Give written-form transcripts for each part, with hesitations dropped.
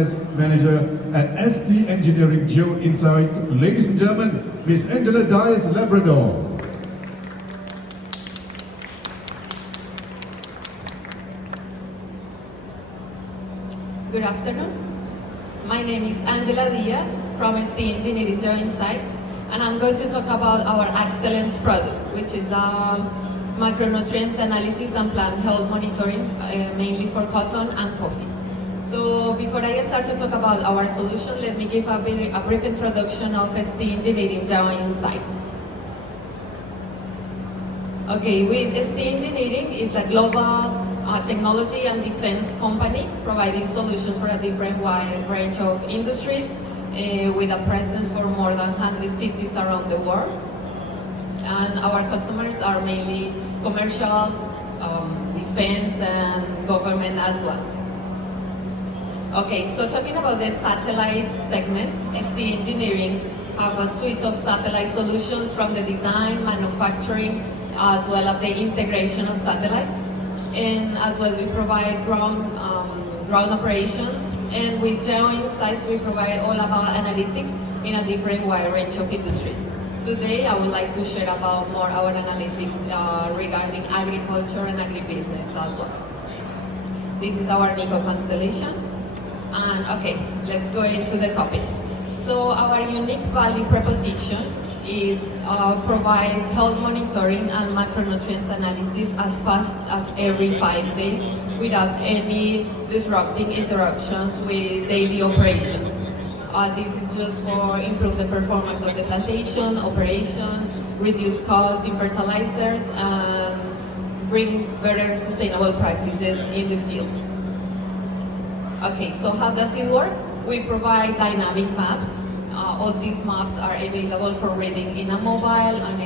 Manager at ST Engineering Geo Insights, ladies and gentlemen, Miss Angela Dias Labrador. Good afternoon. My name is Angela Diaz from ST Engineering Geo Insights, and I'm going to talk about our excellence product, which is macronutrients analysis and plant health monitoring, mainly for cotton and coffee. So before I start to talk about our solution, let me give a brief introduction of ST Engineering Geo Insights. Okay, ST Engineering is a global technology and defense company providing solutions for a different wide range of industries with a presence for more than 100 cities around the world. And our customers are mainly commercial, defense, and government as well. Okay, so talking about the satellite segment, ST Engineering have a suite of satellite solutions from the design, manufacturing, as well as the integration of satellites. And as well, we provide ground operations. And with Geo Insights, we provide all about analytics in a different wide range of industries. Today, I would like to share about more our analytics regarding agriculture and agribusiness as well. This is our Nico constellation. And okay, let's go into the topic. So our unique value proposition is provide health monitoring and macronutrients analysis as fast as every 5 days without any disrupting interruptions with daily operations. This is just for improve the performance of the plantation, operations, reduce costs in fertilizers, and bring better sustainable practices in the field. Okay, so how does it work? We provide dynamic maps. All these maps are available for reading in a mobile and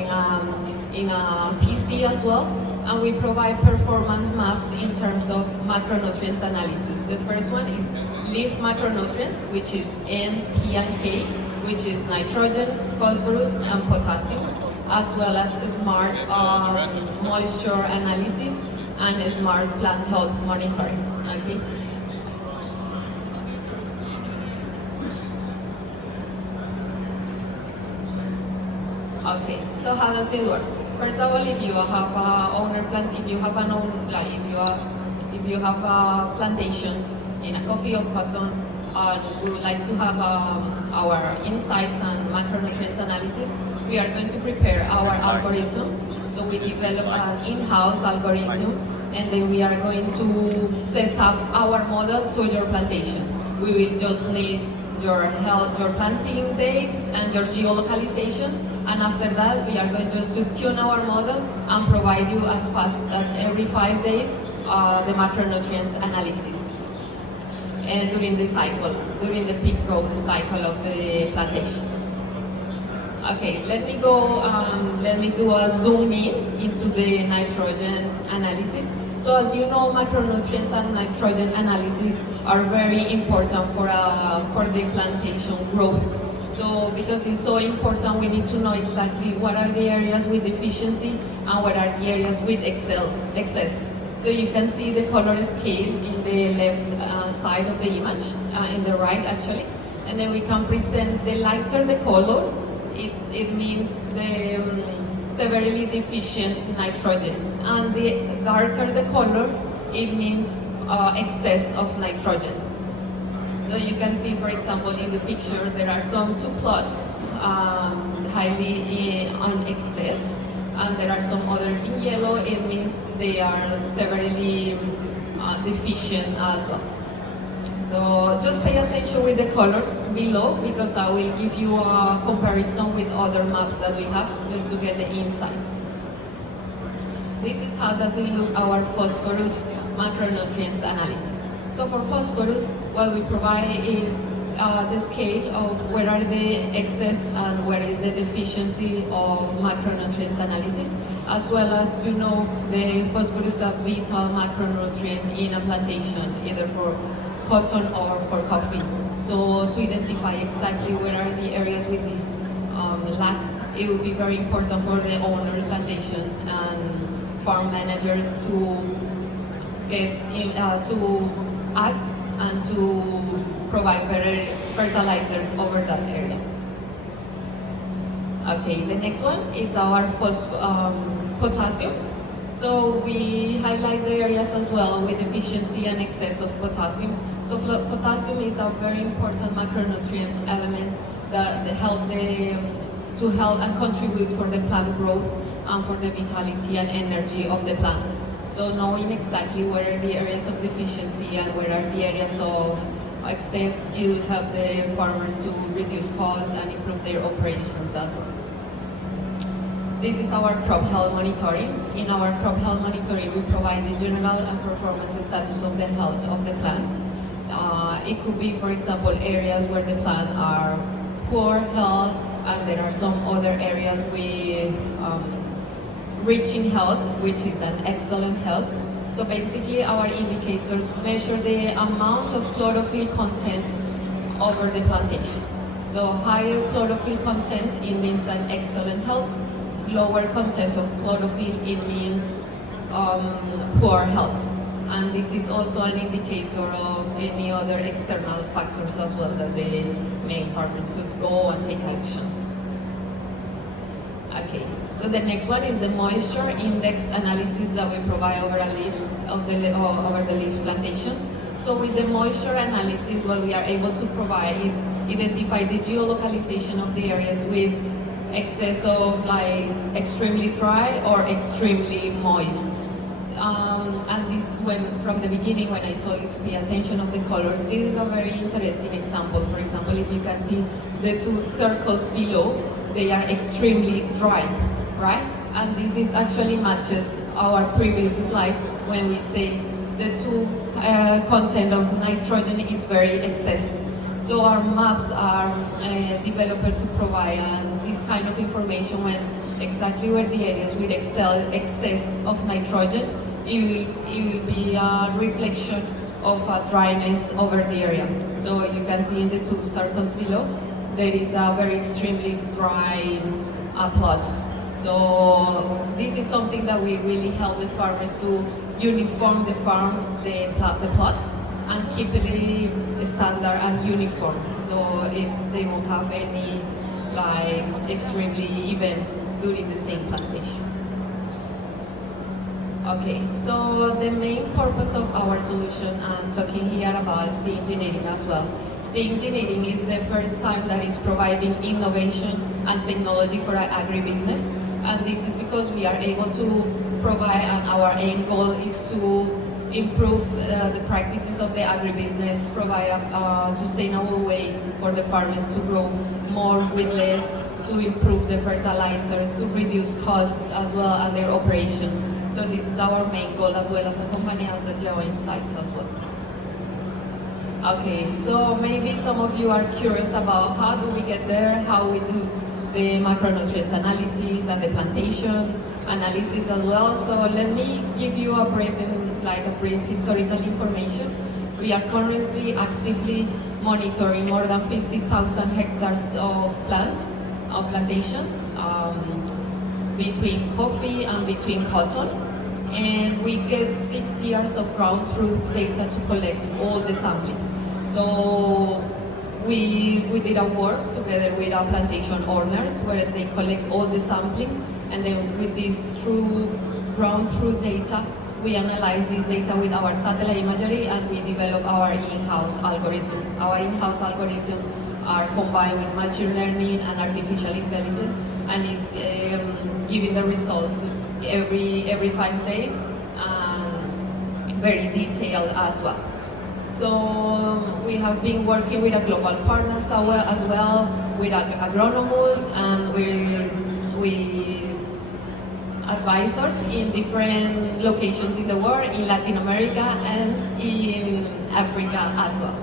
in a PC as well. And we provide performance maps in terms of macronutrients analysis. The first one is leaf macronutrients, which is N, P, and K, which is nitrogen, phosphorus, and potassium, as well as smart moisture analysis and smart plant health monitoring. Okay. Okay, so how does it work? First of all, if you have a plantation in a coffee or cotton, we would like to have our insights and macronutrients analysis. We are going to prepare our algorithm. So we develop an in-house algorithm, and then we are going to set up our model to your plantation. We will just need your planting dates and your geolocalization. And after that, we are going just to tune our model and provide you as fast as every 5 days the macronutrients analysis. And during the peak growth cycle of the plantation. Okay, let me do a zoom in into the nitrogen analysis. So as you know, macronutrients and nitrogen analysis are very important for the plantation growth. So because it's so important, we need to know exactly what are the areas with deficiency and what are the areas with excess. So you can see the color scale in the left side of the image, in the right actually. And then we can present the lighter the color, it means the severely deficient nitrogen. And the darker the color, it means excess of nitrogen. So you can see, for example, in the picture, there are two plots highly on excess, and there are some others in yellow. It means they are severely deficient as well. So just pay attention with the colors below, because I will give you a comparison with other maps that we have, just to get the insights. This is how does it look, our phosphorus macronutrients analysis. So for phosphorus, what we provide is the scale of where are the excess and where is the deficiency of macronutrients analysis, as well as the phosphorus that vital macronutrient in a plantation, either for cotton or for coffee. So to identify exactly where are the areas with this lack, it will be very important for the owner, plantation, and farm managers to get to act and to provide better fertilizers over that area. Okay, the next one is our potassium. So we highlight the areas as well with deficiency and excess of potassium. So potassium is a very important macronutrient element that help and contribute for the plant growth and for the vitality and energy of the plant. So knowing exactly where are the areas of deficiency and where are the areas of excess, it will help the farmers to reduce costs and improve their operations as well. This is our crop health monitoring. In our crop health monitoring, we provide the general and performance status of the health of the plant. It could be, for example, areas where the plant are poor health, and there are some other areas with rich in health, which is an excellent health. So basically, our indicators measure the amount of chlorophyll content over the plantation. So higher chlorophyll content, it means an excellent health. Lower content of chlorophyll, it means poor health. And this is also an indicator of any other external factors as well that the main farmers could go and take actions. Okay, so the next one is the moisture index analysis that we provide over the leaf plantation. So with the moisture analysis, what we are able to provide is identify the geolocalization of the areas with excess of like extremely dry or extremely moist. And this when from the beginning when I told you to pay attention of the colors, this is a very interesting example. For example, if you can see the two circles below, they are extremely dry, right? And this is actually matches our previous slides when we say the two content of nitrogen is very excess. So our maps are developed to provide this kind of information when exactly where the areas with excess of nitrogen, it will be a reflection of a dryness over the area. So you can see in the two circles below, there is a very extremely dry plot. So this is something that we really help the farmers to uniform the plots and keep it standard and uniform, so they won't have any like extremely events during the same plantation. Okay, so the main purpose of our solution, and talking here about STEAM engineering as well. STEAM engineering is the first time that is providing innovation and technology for agribusiness, and this is because we are able to provide, and our aim goal is to improve the practices of the agribusiness, provide a sustainable way for the farmers to grow more with less, to improve the fertilizers, to reduce costs as well and their operations. So this is our main goal, as well as a company as the Geo Insights as well. Okay, so maybe some of you are curious about how do we get there, how we do the macronutrients analysis and the plantation analysis as well. So let me give you a brief historical information. We are currently actively monitoring more than 50,000 hectares of plantations between coffee and between cotton. And we get 6 years of ground truth data to collect all the samples. So we did a work together with our plantation owners where they collect all the samplings, and then with this ground truth data, we analyze this data with our satellite imagery and we develop our in-house algorithm. Our in-house algorithm are combined with machine learning and artificial intelligence, and is giving the results every 5 days, and very detailed as well. So we have been working with global partners as well, with agronomists and with advisors in different locations in the world, in Latin America and in Africa as well.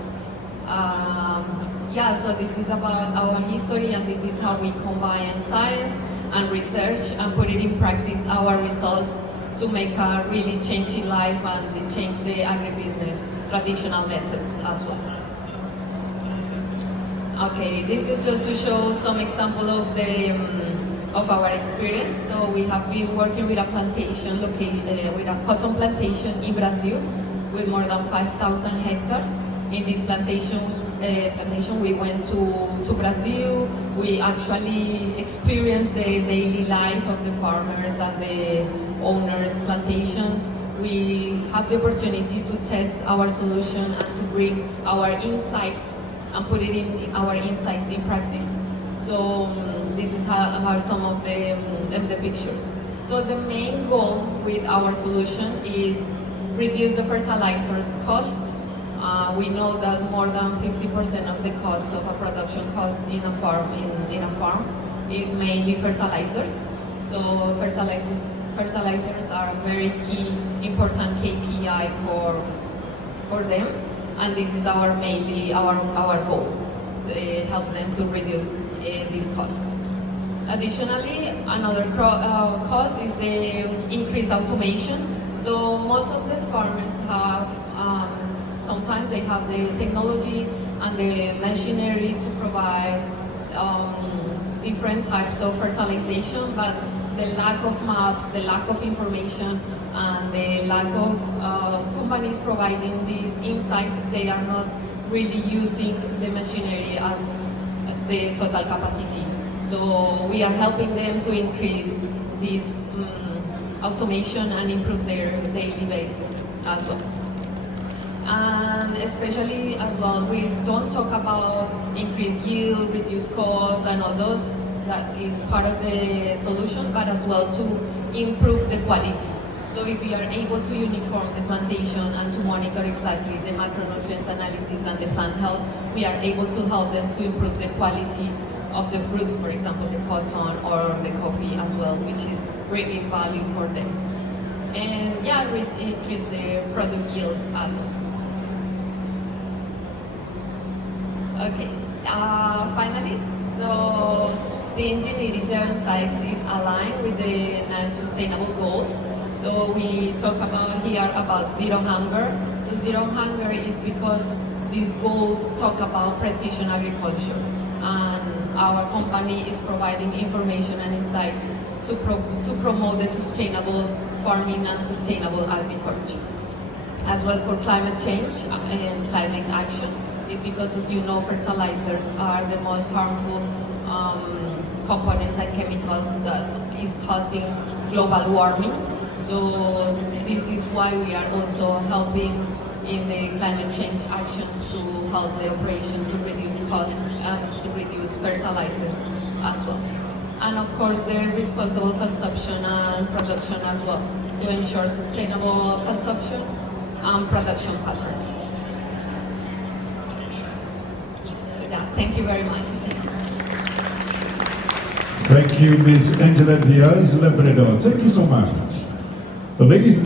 So this is about our history, and this is how we combine science and research and put it in practice, our results, to make a really change in life and change the agribusiness traditional methods as well. Okay, this is just to show some example of our experience. So we have been working with a plantation with a cotton plantation in Brazil with more than 5,000 hectares. In these plantations, plantation, we went to Brazil. We actually experienced the daily life of the farmers and the owners' plantations. We have the opportunity to test our solution and to bring our insights and put it in our insights in practice. So this is how some of the pictures. So the main goal with our solution is reduce the fertilizers cost. We know that more than 50% of the cost of a production cost in a farm is mainly fertilizers. So fertilizers are a very key, important KPI for them, and this is mainly our goal, to help them to reduce this cost. Additionally, another cost is the increased automation. So most of the farmers have, sometimes they have the technology and the machinery to provide different types of fertilization, but the lack of maps, the lack of information, and the lack of companies providing these insights, they are not really using the machinery as the total capacity. So we are helping them to increase this automation and improve their daily basis as well. And especially as well, we don't talk about increased yield, reduced cost, and all those. That is part of the solution, but as well to improve the quality. So if we are able to uniform the plantation and to monitor exactly the macronutrients analysis and the plant health, we are able to help them to improve the quality of the fruit, for example, the cotton or the coffee as well, which is bringing value for them. And yeah, we increase the product yield as well. Okay, finally, so the engineering geoinsights is aligned with the sustainable goals. So we talk about here about zero hunger. So zero hunger is because this goal talk about precision agriculture, and our company is providing information and insights to promote the sustainable farming and sustainable agriculture. As well for climate change and climate action is because, as you know, fertilizers are the most harmful components and chemicals that is causing global warming. So this is why we are also helping in the climate change actions to help the operations to reduce costs and to reduce fertilizers as well. And of course the responsible consumption and production as well to ensure sustainable consumption and production patterns. Yeah, thank you very much. Thank you, Ms. Angela Diaz Labrador. Thank you so much. The ladies